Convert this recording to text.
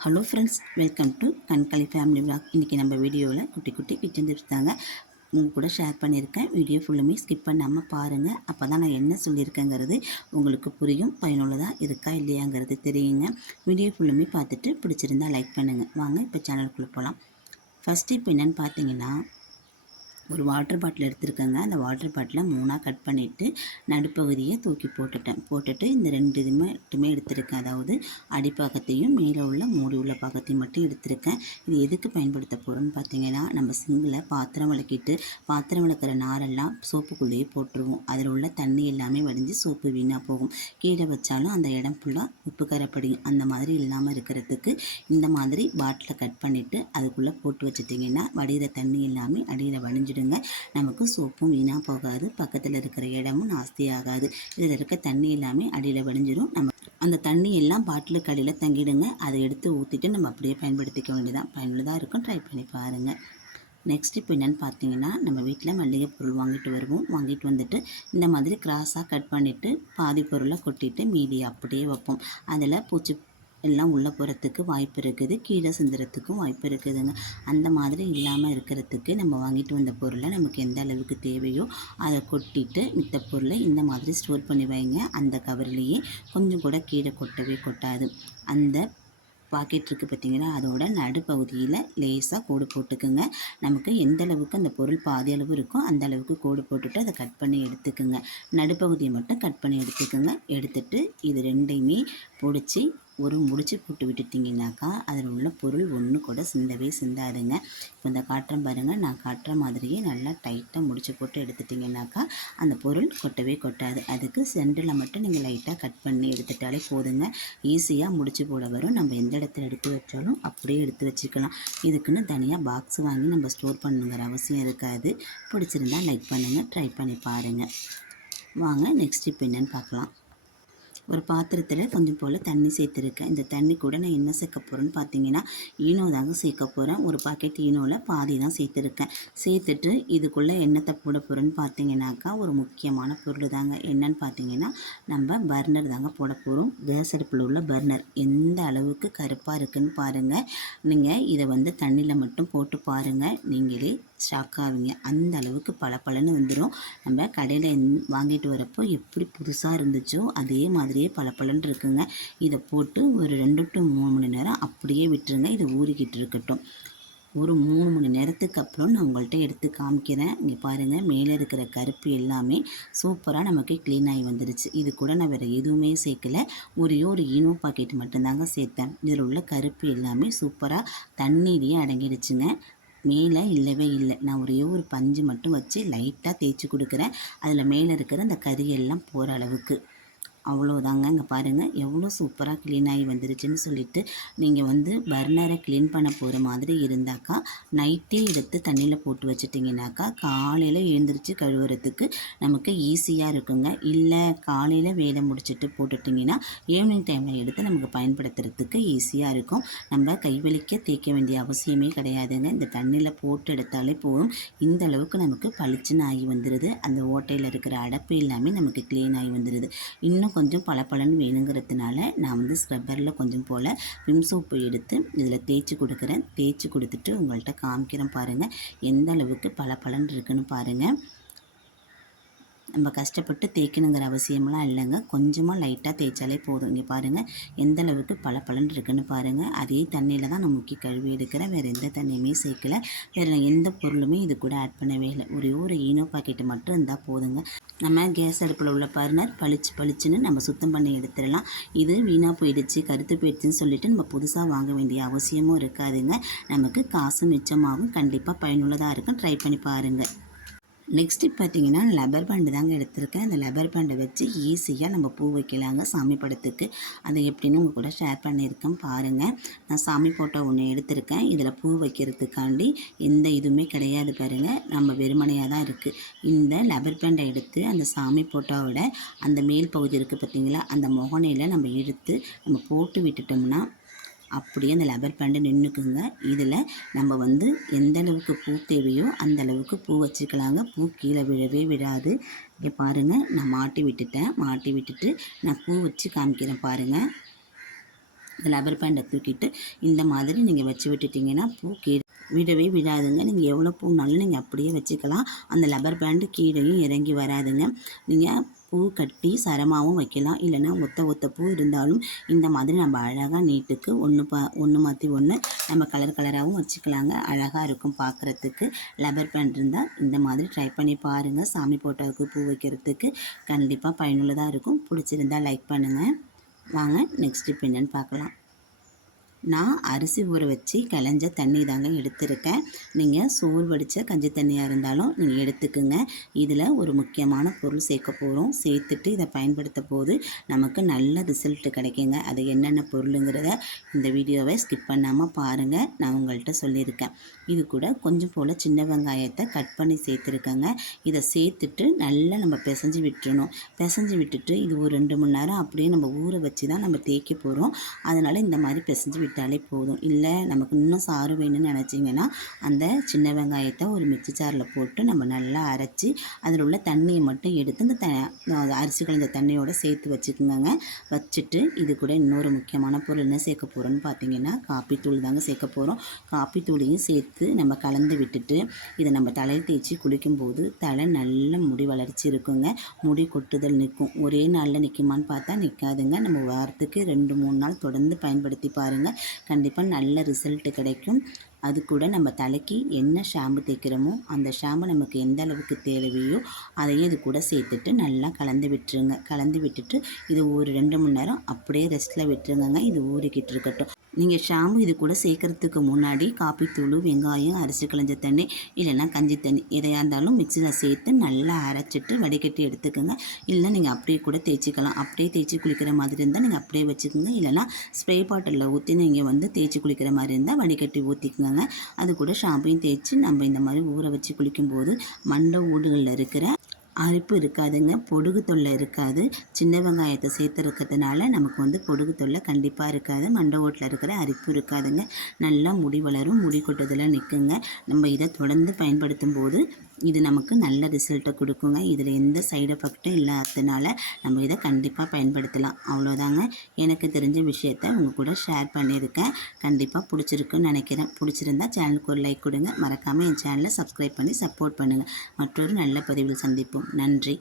Hello friends welcome to கண்களி family vlog இன்றைக்கி நம்ம வீடியோவில் குட்டி குட்டி கிச்சன் டிப்ஸ் தாங்க உங்கள் கூட ஷேர் பண்ணியிருக்கேன். வீடியோ ஃபுல்லுமே ஸ்கிப் பண்ணாமல் பாருங்கள் அப்போ தான் நான் என்ன சொல்லியிருக்கேங்கிறது உங்களுக்கு புரியும். பயனுள்ளதாக இருக்கா இல்லையாங்கிறது தெரியுங்க. வீடியோ ஃபுல்லுமே பார்த்துட்டு பிடிச்சிருந்தா லைக் பண்ணுங்கள் வாங்க இப்போ சேனலுக்குள்ளே போகலாம் ஃபஸ்ட்டு இப்போ என்னென்னு பார்த்தீங்கன்னா ஒரு வாட்டர் பாட்டில் எடுத்துருக்கேங்க. அந்த வாட்டர் பாட்டிலை மூணாக கட் பண்ணிவிட்டு நடுப்பகுதியை தூக்கி போட்டுட்டேன். போட்டுட்டு இந்த ரெண்டு இதுமே மட்டுமே எடுத்திருக்கேன். அதாவது அடிப்பாகத்தையும் மேலே உள்ள மூடி உள்ள பாகத்தையும் மட்டும் எடுத்திருக்கேன். இது எதுக்கு பயன்படுத்த போகிறோம்னு பார்த்தீங்கன்னா நம்ம சிங்கில் பாத்திரம் விளக்கிட்டு பாத்திரம் விளக்குற நாரெல்லாம் சோப்புக்குள்ளேயே போட்டுருவோம். அதில் உள்ள தண்ணி எல்லாமே வடிஞ்சு சோப்பு வீணாக போகும். கீழே வச்சாலும் அந்த இடம் ஃபுல்லாக உப்பு கரைப்படியும் அந்த மாதிரி இல்லாமல் இருக்கிறதுக்கு இந்த மாதிரி பாட்டிலை கட் பண்ணிவிட்டு அதுக்குள்ளே போட்டு வச்சிட்டிங்கன்னா வடிகிற தண்ணி எல்லாமே அடியில் வடிஞ்சிடுங்க நமக்கு சோப்பும் வீணாக போகாது. பக்கத்தில் இருக்கிற இடமும் நாஸ்தி ஆகாது இதில் இருக்க தண்ணி எல்லாமே அடியில் வடிஞ்சிடும் நம்ம அந்த தண்ணி எல்லாம் பாட்டிலுக்கு அடியில் தங்கிடுங்க. அதை எடுத்து ஊற்றிட்டு நம்ம அப்படியே பயன்படுத்திக்க வேண்டியதான் பயனுள்ளதாக இருக்கும். ட்ரை பண்ணி பாருங்கள் நெக்ஸ்ட் இப்போ என்னென்னு பார்த்தீங்கன்னா நம்ம வீட்டில் மல்லிகை பொருள் வாங்கிட்டு வருவோம். வாங்கிட்டு வந்துட்டு இந்த மாதிரி கிராஸாக கட் பண்ணிவிட்டு பாதி பொருளை கொட்டிட்டு மீதி அப்படியே வைப்போம். அதில் பூச்சி எல்லாம் உள்ளே போகிறதுக்கு வாய்ப்பு இருக்குது. கீழே சிந்துறதுக்கும் வாய்ப்பு இருக்குதுங்க. அந்த மாதிரி இல்லாமல் இருக்கிறதுக்கு நம்ம வாங்கிட்டு வந்த பொருளை நமக்கு எந்த அளவுக்கு தேவையோ அதை கொட்டிட்டு மித்த பொருளை இந்த மாதிரி ஸ்டோர் பண்ணி வைங்க. அந்த கவர்லேயே கொஞ்சம் கூட கீழே கொட்டவே கொட்டாது. அந்த பாக்கெட் இருக்குது பார்த்தீங்கன்னா அதோட நடுப்பகுதியில் லேசாக கோடு போட்டுக்குங்க. நமக்கு எந்த அளவுக்கு அந்த பொருள் பாதி அளவு இருக்கோ அந்த அளவுக்கு கோடு போட்டுட்டு அதை கட் பண்ணி எடுத்துக்குங்க. நடுப்பகுதியை மட்டும் கட் பண்ணி எடுத்துக்குங்க. எடுத்துட்டு இது ரெண்டையுமே பிடிச்சி ஒரு முடிச்சு போட்டு விட்டுட்டிங்கனாக்கா அதில் உள்ள பொருள் ஒன்று கூட சிந்தவே சிந்தாதுங்க. இப்போ இந்த காட்டுறேன் பாருங்கள் நான் காட்டுற மாதிரியே நல்லா டைட்டாக முடிச்சு போட்டு எடுத்துட்டிங்கனாக்கா அந்த பொருள் கொட்டவே கொட்டாது. அதுக்கு சென்டரில் மட்டும் நீங்கள் லைட்டாக கட் பண்ணி எடுத்துட்டாலே போதுங்க. ஈஸியாக முடிச்சு போட வரும். நம்ம எந்த இடத்துல எடுத்து வச்சாலும் அப்படியே எடுத்து வச்சுக்கலாம். இதுக்குன்னு தனியாக பாக்ஸ் வாங்கி நம்ம ஸ்டோர் பண்ணுங்கிற அவசியம் இருக்காது. பிடிச்சிருந்தா லைக் பண்ணுங்கள் ட்ரை பண்ணி பாருங்கள் வாங்க நெக்ஸ்ட் இப்போ என்னென்னு பார்க்கலாம். ஒரு பாத்திரத்தில் கொஞ்சம் போல் தண்ணி சேர்த்துருக்கேன். இந்த தண்ணி கூட நான் என்ன சேர்க்க போகிறேன்னு பார்த்தீங்கன்னா ஈனோ தாங்க சேர்க்க போகிறேன் ஒரு பாக்கெட் ஈனோவில் பாதி தான் சேர்த்துருக்கேன். சேர்த்துட்டு இதுக்குள்ளே எண்ணத்தை போட போகிறேன்னு பார்த்தீங்கன்னாக்கா ஒரு முக்கியமான பொருள் தாங்க. என்னன்னு பார்த்தீங்கன்னா நம்ம பர்னர் தாங்க போட போகிறோம் கேஸ் அடுப்பில் உள்ள பர்னர் எந்த அளவுக்கு கருப்பாக இருக்குன்னு பாருங்கள் நீங்கள் இதை வந்து தண்ணியில் மட்டும் போட்டு பாருங்கள் நீங்களே ஷாக் ஆகுங்க அந்த அளவுக்கு பளபளன்னு வந்துடும் நம்ம கடையில் வாங்கிட்டு வரப்போ எப்படி புதுசாக இருந்துச்சோ அதே மாதிரியே பளபளன்னு இருக்குங்க. இதை போட்டு ஒரு ரெண்டு டு மூணு மணி நேரம் அப்படியே விட்டுருங்க. இதை ஊறிக்கிட்டு இருக்கட்டும். ஒரு மூணு மணி நேரத்துக்கு அப்புறம் நான் உங்கள்கிட்ட எடுத்து காமிக்கிறேன். இங்கே பாருங்கள் மேலே இருக்கிற கருப்பு எல்லாமே சூப்பராக நமக்கு க்ளீன் ஆகி வந்துருச்சு. இது கூட நான் வேறு எதுவுமே சேர்க்கல. ஒரே ஒரு ஈனோ பாக்கெட் மட்டும்தாங்க சேர்த்தேன். இதில் உள்ள கருப்பு எல்லாமே சூப்பராக தண்ணீரையே அடங்கிடுச்சுங்க. மேலே இல்லவே இல்லை. நான் ஒரே ஒரு பஞ்சு மட்டும் வச்சு லைட்டாக தேய்ச்சி கொடுக்குறேன். அதில் மேலே இருக்கிற அந்த கரியெல்லாம் போகிற அளவுக்கு. அவ்வளோதாங்க இங்கே பாருங்கள் எவ்வளோ சூப்பராக க்ளீன் ஆகி வந்துருச்சுன்னு சொல்லிட்டு நீங்கள் வந்து பர்னரை க்ளீன் பண்ண போகிற மாதிரி இருந்தாக்கா நைட்டே எடுத்து தண்ணியில் போட்டு வச்சிட்டிங்கனாக்கா காலையில் எழுந்திரிச்சு கழுவுறதுக்கு நமக்கு ஈஸியாக இருக்குங்க. இல்லை காலையில் வேலை முடிச்சுட்டு போட்டுட்டிங்கன்னா ஈவினிங் டைமில் எடுத்து நமக்கு பயன்படுத்துறதுக்கு ஈஸியாக இருக்கும். நம்ம கைவலிக்க தேய்க்க வேண்டிய அவசியமே கிடையாதுங்க. இந்த தண்ணியில் போட்டு எடுத்தாலே போதும். இந்த அளவுக்கு நமக்கு பளிச்சுன்னு ஆகி வந்துடுது அந்த ஓட்டையில் இருக்கிற அடப்பு எல்லாமே நமக்கு க்ளீன் ஆகி வந்துடுது இன்னும் கொஞ்சம் பளபளன்னு வேணுங்கிறதுனால நான் வந்து ஸ்க்ரப்பரில் கொஞ்சம் போல் விம் சோப்பு எடுத்து இதில் தேய்ச்சி கொடுக்குறேன். தேய்ச்சி கொடுத்துட்டு உங்கள்கிட்ட காமிக்கிறேன் பாருங்கள் எந்த அளவுக்கு பளபளன்னு இருக்குன்னு பாருங்கள் நம்ம கஷ்டப்பட்டு தேய்க்கணுங்கிற அவசியமெல்லாம் இல்லைங்க. கொஞ்சமாக லைட்டாக தேய்ச்சாலே போதும். இங்கே பாருங்கள் எந்த அளவுக்கு பல பலன் இருக்குன்னு பாருங்கள் அதே தண்ணியில் தான் நான் முக்கிய கழுவி எடுக்கிறேன். வேறு எந்த தண்ணியுமே சேர்க்கல. வேறு எந்த பொருளுமே இது கூட ஆட் பண்ணவே இல்லை. ஒரே ஒரு ஈனோ பாக்கெட்டு மட்டும் இருந்தால் போதுங்க. நம்ம கேஸ் அடுப்பில் உள்ள பர்னர் பளிச்சு பளிச்சுன்னு நம்ம சுத்தம் பண்ணி எடுத்துடலாம். இது வீணாக போயிடுச்சு கருத்து போயிடுச்சுன்னு சொல்லிட்டு நம்ம புதுசாக வாங்க வேண்டிய அவசியமும் இருக்காதுங்க. நமக்கு காசும் மிச்சமாகும். கண்டிப்பாக பயனுள்ளதாக இருக்கும். ட்ரை பண்ணி பாருங்கள் நெக்ஸ்ட்டு பார்த்தீங்கன்னா லெபர் பேண்டு தாங்க எடுத்திருக்கேன். அந்த லெபர் பேண்டை வச்சு ஈஸியாக நம்ம பூ வைக்கலாங்க சாமி படத்துக்கு. அதை எப்படின்னு உங்கள் கூட ஷேர் பண்ணியிருக்கேன் பாருங்கள் நான் சாமி ஃபோட்டோ ஒன்று எடுத்திருக்கேன். இதில் பூ வைக்கிறதுக்காண்டி எந்த இதுவுமே கிடையாது பாருங்கள் நம்ம வெறுமனையாக தான் இருக்குது இந்த லெபர் பேண்டை எடுத்து அந்த சாமி ஃபோட்டோவோட அந்த மேல் பகுதி இருக்குது பார்த்தீங்களா? அந்த முகனையில் நம்ம எடுத்து நம்ம போட்டு விட்டுட்டோம்னா அப்படியே அந்த லப்பர் பேண்டை நின்றுக்குங்க இதில் நம்ம வந்து எந்த அளவுக்கு பூ தேவையோ அந்த அளவுக்கு பூ வச்சுக்கலாங்க. பூ கீழே விழவே விடாது இங்கே பாருங்கள் நான் மாட்டி விட்டுட்டேன். மாட்டி விட்டுட்டு நான் பூ வச்சு காமிக்கிறேன் பாருங்கள் இந்த லப்பர் பேண்டை தூக்கிட்டு இந்த மாதிரி நீங்கள் வச்சு விட்டுட்டிங்கன்னா பூ கீழே விடவே விடாதுங்க நீங்கள் எவ்வளோ பூனாலும் நீங்கள் அப்படியே வச்சுக்கலாம். அந்த லப்பர் பேண்டு கீழேயும் இறங்கி வராதுங்க. நீங்கள் பூ கட்டி சரமாகவும் வைக்கலாம். இல்லைன்னா ஒத்த ஒத்த பூ இருந்தாலும் இந்த மாதிரி நம்ம அழகாக நீட்டுக்கு ஒன்று பா ஒன்று மாற்றி ஒன்று நம்ம கலர் கலராகவும் வச்சுக்கலாங்க. அழகாக இருக்கும் பார்க்குறதுக்கு லெபர் பேண்ட் இருந்தால் இந்த மாதிரி ட்ரை பண்ணி பாருங்கள் சாமி போட்டோவுக்கு பூ வைக்கிறதுக்கு கண்டிப்பாக பயனுள்ளதாக இருக்கும். பிடிச்சிருந்தா லைக் பண்ணுங்கள் வாங்க நெக்ஸ்ட் இப்போ என்னென்னு பார்க்கலாம். நான் அரிசி ஊற வச்சு களைஞ்ச தண்ணி தாங்க எடுத்திருக்கேன். நீங்கள் சோறு வடித்த கஞ்சி தண்ணியாக இருந்தாலும் நீங்கள் எடுத்துக்குங்க. இதில் ஒரு முக்கியமான பொருள் சேர்க்க போகிறோம் சேர்த்துட்டு இதை பயன்படுத்த போது நமக்கு நல்ல ரிசல்ட் கிடைக்குங்க. அது என்னென்ன பொருளுங்கிறத இந்த வீடியோவை ஸ்கிப் பண்ணாமல் பாருங்கள் நான் உங்கள்கிட்ட சொல்லியிருக்கேன். இது கூட கொஞ்சம் போல் சின்ன வெங்காயத்தை கட் பண்ணி சேர்த்துருக்கேங்க. இதை சேர்த்துட்டு நல்லா நம்ம பிசைஞ்சு விட்டுறணும். பிசைஞ்சு விட்டுட்டு இது ஒரு ரெண்டு மணி நேரம் அப்படியே நம்ம ஊற வச்சு தான் நம்ம தேய்க்க போகிறோம் அதனால் இந்த மாதிரி பிசைஞ்சு விட்டாலே போதும். இல்லை நமக்கு இன்னும் சாறு வேணும்னு நினச்சிங்கன்னா அந்த சின்ன வெங்காயத்தை ஒரு மிக்சி சாரில் போட்டு நம்ம நல்லா அரைச்சி அதில் உள்ள தண்ணியை மட்டும் எடுத்து இந்த த அரிசி கலந்த தண்ணியோட சேர்த்து வச்சுக்கோங்க. வச்சுட்டு இது கூட இன்னொரு முக்கியமான பொருள் என்ன சேர்க்க போகிறோன்னு பார்த்தீங்கன்னா காப்பித்தூள் தாங்க சேர்க்க போகிறோம் காப்பித்தூளையும் சேர்த்து நம்ம கலந்து விட்டுட்டு இதை நம்ம தலையில் தேய்ச்சி குளிக்கும்போது தலை நல்ல முடி வளர்ச்சி இருக்குங்க. முடி கொட்டுதல் நிற்கும். ஒரே நாளில் நிற்குமான்னு பார்த்தா நிற்காதுங்க நம்ம வாரத்துக்கு ரெண்டு மூணு நாள் தொடர்ந்து பயன்படுத்தி பாருங்கள் கண்டிப்பாக நல்ல ரிசல்ட்டு கிடைக்கும். அது கூட நம்ம தலைக்கு என்ன ஷாம்பு தேய்க்கிறோமோ அந்த ஷாம்பு நமக்கு எந்த அளவுக்கு தேவையோ அதையும் இது கூட சேர்த்துட்டு நல்லா கலந்து விட்டுருங்க. கலந்து விட்டுட்டு இது ஒரு ரெண்டு மணி நேரம் அப்படியே ரெஸ்ட்டில் விட்டுருங்கங்க. இது ஊறிக்கிட்டு இருக்கட்டும். நீங்கள் ஷாம்பு இது கூட சேர்க்கறதுக்கு முன்னாடி காப்பித்தூள் வெங்காயம் அரிசி களைஞ்ச தண்ணி இல்லைன்னா கஞ்சி தண்ணி எதையாக இருந்தாலும் மிக்சியில் சேர்த்து நல்லா அரைச்சிட்டு வடிகட்டி எடுத்துக்கோங்க. இல்லைன்னா நீங்கள் அப்படியே கூட தேய்ச்சிக்கலாம். அப்படியே தேய்ச்சி குளிக்கிற மாதிரி இருந்தால் நீங்கள் அப்படியே வச்சுக்கோங்க. இல்லைன்னா ஸ்ப்ரே பாட்டிலில் ஊற்றி நீங்கள் வந்து தேய்ச்சி குளிக்கிற மாதிரி இருந்தால் வடிகட்டி ஊற்றிக்கோங்க அது கூட ஷாம்பையும் தேய்ச்சி நம்ம இந்த மாதிரி ஊற வச்சு குளிக்கும்போது மண்டை ஓடுகளில் இருக்கிற அரிப்பு இருக்காதுங்க. பொடுகு தொல்லை இருக்காது. சின்ன வெங்காயத்தை சேர்த்துருக்கிறதுனால நமக்கு வந்து பொடுகு தொல்லை கண்டிப்பாக இருக்காது. மண்டை ஓட்டில் இருக்கிற அரிப்பு இருக்காதுங்க. நல்லா முடி வளரும். முடி கொட்டதில் நிற்குங்க நம்ம இதை தொடர்ந்து பயன்படுத்தும் போது இது நமக்கு நல்ல ரிசல்ட்டை கொடுக்குங்க. இதில் எந்த சைடு எஃபெக்ட்டும் இல்லாததுனால நம்ம இதை கண்டிப்பாக பயன்படுத்தலாம். அவ்வளோதாங்க எனக்கு தெரிஞ்ச விஷயத்த உங்கள் கூட ஷேர் பண்ணியிருக்கேன். கண்டிப்பாக பிடிச்சிருக்குன்னு நினைக்கிறேன். பிடிச்சிருந்தா சேனலுக்கு ஒரு லைக் கொடுங்க. மறக்காமல் என் சேனலை சப்ஸ்கிரைப் பண்ணி சப்போர்ட் பண்ணுங்கள் மற்றொரு நல்ல பதிவில் சந்திப்போம். நன்றி.